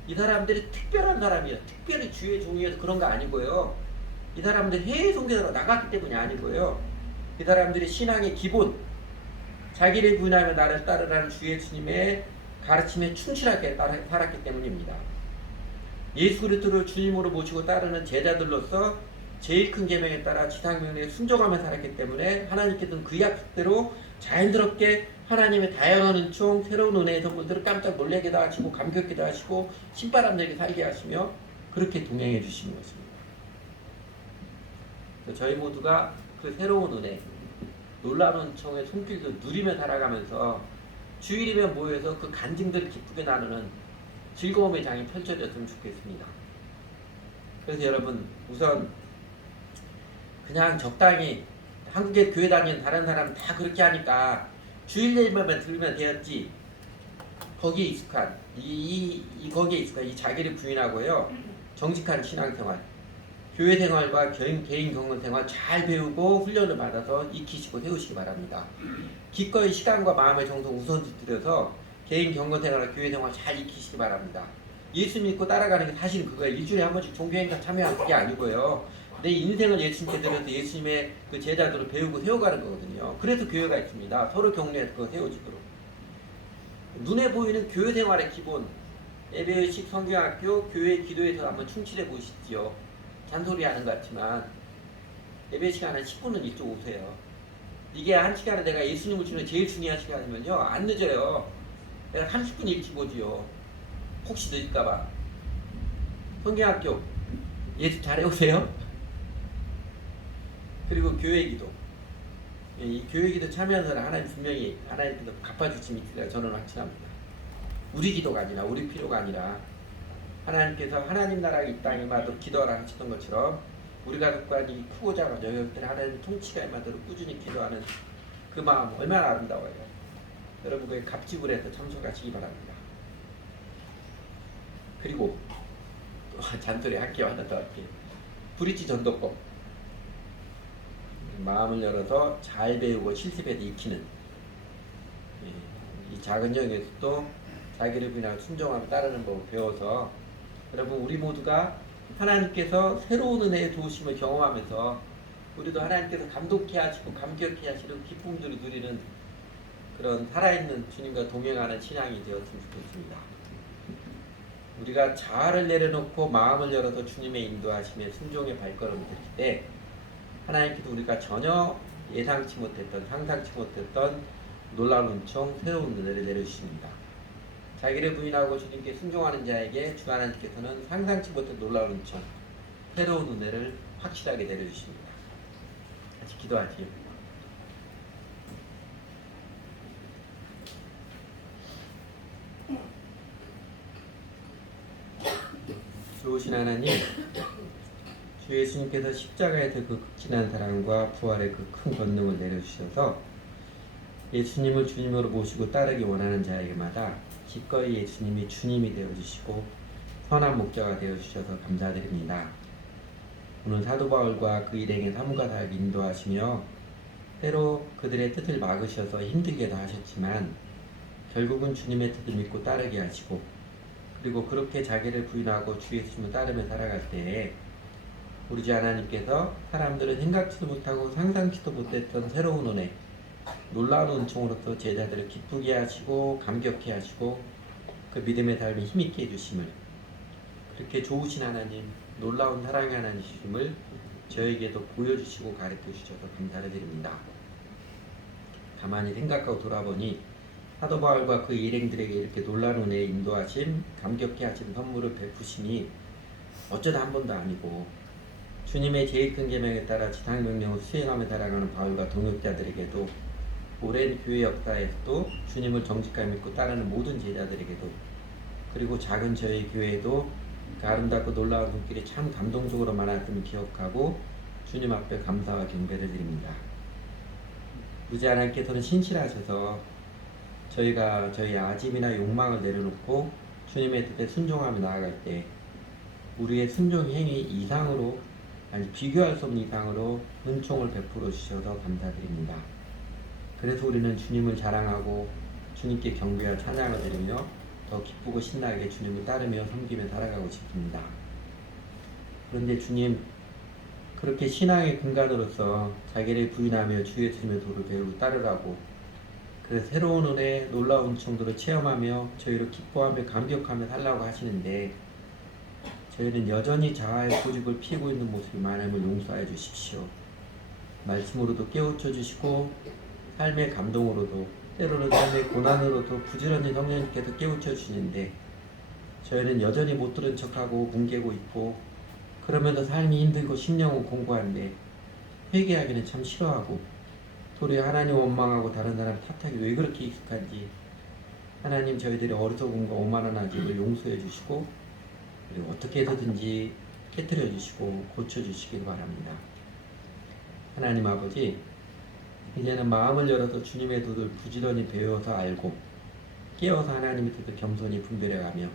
이 사람들이 특별한 사람이에요. 특별히 주의 종이어서 그런 거 아니고요. 이 사람들이 해외 선교사로 나갔기 때문이 아니고요. 이 사람들이 신앙의 기본, 자기를 부인하며 나를 따르라는 주 예수님의 가르침에 충실하게 살았기 때문입니다. 예수 그리스도를 주님으로 모시고 따르는 제자들로서 제일 큰 계명에 따라 지상명령에 순종하며 살았기 때문에 하나님께서는 그 약속대로 자연스럽게 하나님의 다양한 은총, 새로운 은혜의 선물들을 깜짝 놀라게도 하시고 감격기도 하시고 신바람들게 살게 하시며 그렇게 동행해 주시는 것입니다. 저희 모두가 그 새로운 은혜, 놀라운 은총의 손길도 누리며 살아가면서 주일이면 모여서 그 간증들을 기쁘게 나누는 즐거움의 장이 펼쳐졌으면 좋겠습니다. 그래서 여러분, 우선 그냥 적당히 한국에 교회 다니는 다른 사람 다 그렇게 하니까 주일 예배만 들으면 되었지, 거기에 익숙한 거기에 익숙한 이 자기를 부인하고요, 정직한 신앙생활, 교회 생활과 개인 경건 생활 잘 배우고 훈련을 받아서 익히시고 세우시기 바랍니다. 기꺼이 시간과 마음의 정성 우선시 들여서 개인 경건 생활과 교회 생활 잘 익히시기 바랍니다. 예수 믿고 따라가는 게 사실 그거예요. 일주일에 한 번씩 종교행사 참여하는 게 아니고요. 내 인생을 예수님께 드려서 예수님의 그 제자들을 배우고 세워가는 거거든요. 그래서 교회가 있습니다. 서로 격려해서 그거 세워지도록. 눈에 보이는 교회 생활의 기본, 예배의식, 성경학교, 교회 기도에서 한번 충실해 보시지요. 잔소리 하는 것 같지만 예배 시간에 10분은 일찍 오세요. 이게 한 시간에 내가 예수님을 주는 제일 중요한 시간이면요, 안 늦어요. 내가 30분 일찍 오지요. 혹시 늦을까봐. 성경학교 예수 잘 해오세요. 그리고 교회 기도, 이 교회 기도 참여하는 하나님 분명히 하나님께서 갚아주실 믿으라 저는 확신합니다. 우리 기도가 아니라, 우리 필요가 아니라 하나님께서 하나님 나라가 이 땅에 임하도록 기도하라 하셨던 것처럼 우리 가족과 이 크고 작은 여역들 하나님 통치가 임하도록 꾸준히 기도하는 그 마음 얼마나 아름다워요. 여러분, 그에 갑집을 해서 참석하시기 바랍니다. 그리고 잔소리 할게요. 하나 더 할게요. 브릿지 전도법, 마음을 열어서 잘 배우고 실습해서 익히는, 이 작은 영역에서도 자기를 그냥 순종하며 따르는 법을 배워서 여러분, 우리 모두가 하나님께서 새로운 은혜의 도우심을 경험하면서 우리도 하나님께서 감동케 하시고 감격케 하시는 기쁨들을 누리는 그런 살아있는 주님과 동행하는 신앙이 되었으면 좋겠습니다. 우리가 자아를 내려놓고 마음을 열어서 주님의 인도하심에 순종의 발걸음을 들일 때 하나님께서 우리가 전혀 예상치 못했던, 상상치 못했던 놀라운 은총, 새로운 은혜를 내려주십니다. 자기를 부인하고 주님께 순종하는 자에게 주 하나님께서는 상상치 못한 놀라운 은총, 새로운 은혜를 확실하게 내려주십니다. 같이 기도하지요. 좋으신 하나님, 주 예수님께서 십자가에서 그 극진한 사랑과 부활의 그 큰 권능을 내려주셔서 예수님을 주님으로 모시고 따르기 원하는 자에게마다 기꺼이 예수님이 주님이 되어주시고 선한 목자가 되어주셔서 감사드립니다. 오늘 사도 바울과 그 일행의 삶과 삶을 인도하시며 때로 그들의 뜻을 막으셔서 힘들게도 하셨지만 결국은 주님의 뜻을 믿고 따르게 하시고, 그리고 그렇게 자기를 부인하고 주 예수님을 따르며 살아갈 때에 우리 주 하나님께서 사람들은 생각지도 못하고 상상치도 못했던 새로운 은혜, 놀라운 은총으로서 제자들을 기쁘게 하시고 감격해 하시고 그 믿음의 삶에 힘있게 해주심을, 그렇게 좋으신 하나님, 놀라운 사랑의 하나님이심을 저에게도 보여주시고 가르쳐 주셔서 감사를 드립니다. 가만히 생각하고 돌아보니 사도 바울과 그 일행들에게 이렇게 놀라운 은혜에 인도하심, 감격해 하신 선물을 베푸심이 어쩌다 한 번도 아니고 주님의 제일 큰 계명에 따라 지상 명령을 수행하며 살아가는 바울과 동역자들에게도, 오랜 교회 역사에서도 주님을 정직하게 믿고 따르는 모든 제자들에게도, 그리고 작은 저희 교회에도 그 아름답고 놀라운 손길이 참 감동적으로 많았음을 기억하고 주님 앞에 감사와 경배를 드립니다. 우리 하나님께서는 신실하셔서 저희가 저희 아짐이나 욕망을 내려놓고 주님의 뜻에 순종하며 나아갈 때 우리의 순종 행위 이상으로, 아니 비교할 수 없는 이상으로 은총을 베풀어 주셔서 감사드립니다. 그래서 우리는 주님을 자랑하고 주님께 경배와 찬양을 드리며 더 기쁘고 신나게 주님을 따르며 섬기며 살아가고 싶습니다. 그런데 주님, 그렇게 신앙의 근간으로서 자기를 부인하며 주 예수님의 도를 배우고 따르라고, 그래서 새로운 은혜, 놀라운 은총들을 체험하며 저희로 기뻐하며 감격하며 살라고 하시는데 저희는 여전히 자아의 고집을 피우고 있는 모습이 많음을 용서해 주십시오. 말씀으로도 깨우쳐 주시고 삶의 감동으로도, 때로는 삶의 고난으로도 부지런히 성령님께서 깨우쳐 주시는데 저희는 여전히 못 들은 척하고 뭉개고 있고, 그러면서 삶이 힘들고 심령은 공고한데 회개하기는 참 싫어하고 도리어 하나님 원망하고 다른 사람 탓하기 왜 그렇게 익숙한지, 하나님 저희들의 어리석음과 오만한 아집을 용서해 주시고 그리고 어떻게 해서든지 깨뜨려 주시고 고쳐 주시길 바랍니다. 하나님 아버지, 이제는 마음을 열어서 주님의 도를 부지런히 배워서 알고 깨어서 하나님의 뜻을 겸손히 분별해가며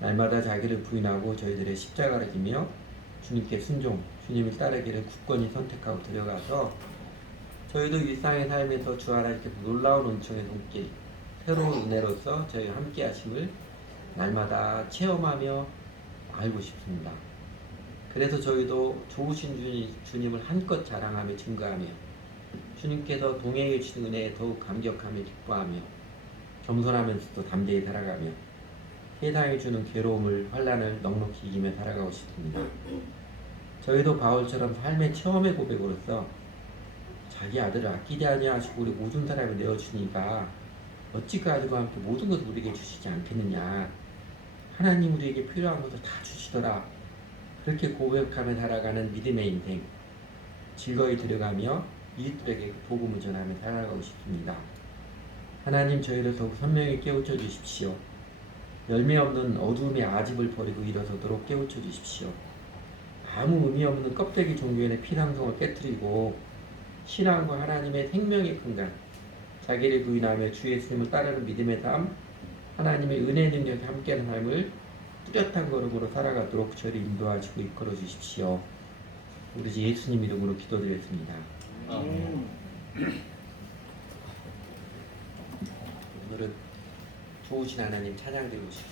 날마다 자기를 부인하고 저희들의 십자가를 지며 주님께 순종, 주님을 따르기를 굳건히 선택하고 들어가서 저희도 일상의 삶에서 주 하나님께서 놀라운 은총의 손길, 새로운 은혜로서 저희와 함께 하심을 날마다 체험하며 알고 싶습니다. 그래서 저희도 좋으신 주님을 한껏 자랑하며 증거하며 주님께서 동행해 주신 은혜에 더욱 감격하며 기뻐하며 겸손하면서도 담대히 살아가며 세상이 주는 괴로움을, 환난을 넉넉히 이기며 살아가고 싶습니다. 저희도 바울처럼 삶의 처음의 고백으로서 자기 아들을 아끼지 아니하시고 우리 모든 사람을 내어주니까 어찌 그 아들과 함께 모든 것을 우리에게 주시지 않겠느냐, 하나님 우리에게 필요한 것을 다 주시더라, 그렇게 고백하며 살아가는 믿음의 인생 즐거이 들어가며 이웃들에게 복음을 전하며 살아가고 싶습니다. 하나님 저희를 더욱 선명히 깨우쳐 주십시오. 열매 없는 어두움의 아집을 버리고 일어서도록 깨우쳐 주십시오. 아무 의미 없는 껍데기 종교의 피상성을 깨뜨리고 신앙과 하나님의 생명의 근간, 자기를 부인하며 주 예수님을 따르는 믿음의 삶, 하나님의 은혜 능력이 함께하는 삶을 뚜렷한 걸음으로 살아가도록 저희를 인도하시고 이끌어 주십시오. 우리 주 예수님 이름으로 기도드렸습니다. 오늘은 좋으신 하나님 찬양드리고 싶습니다.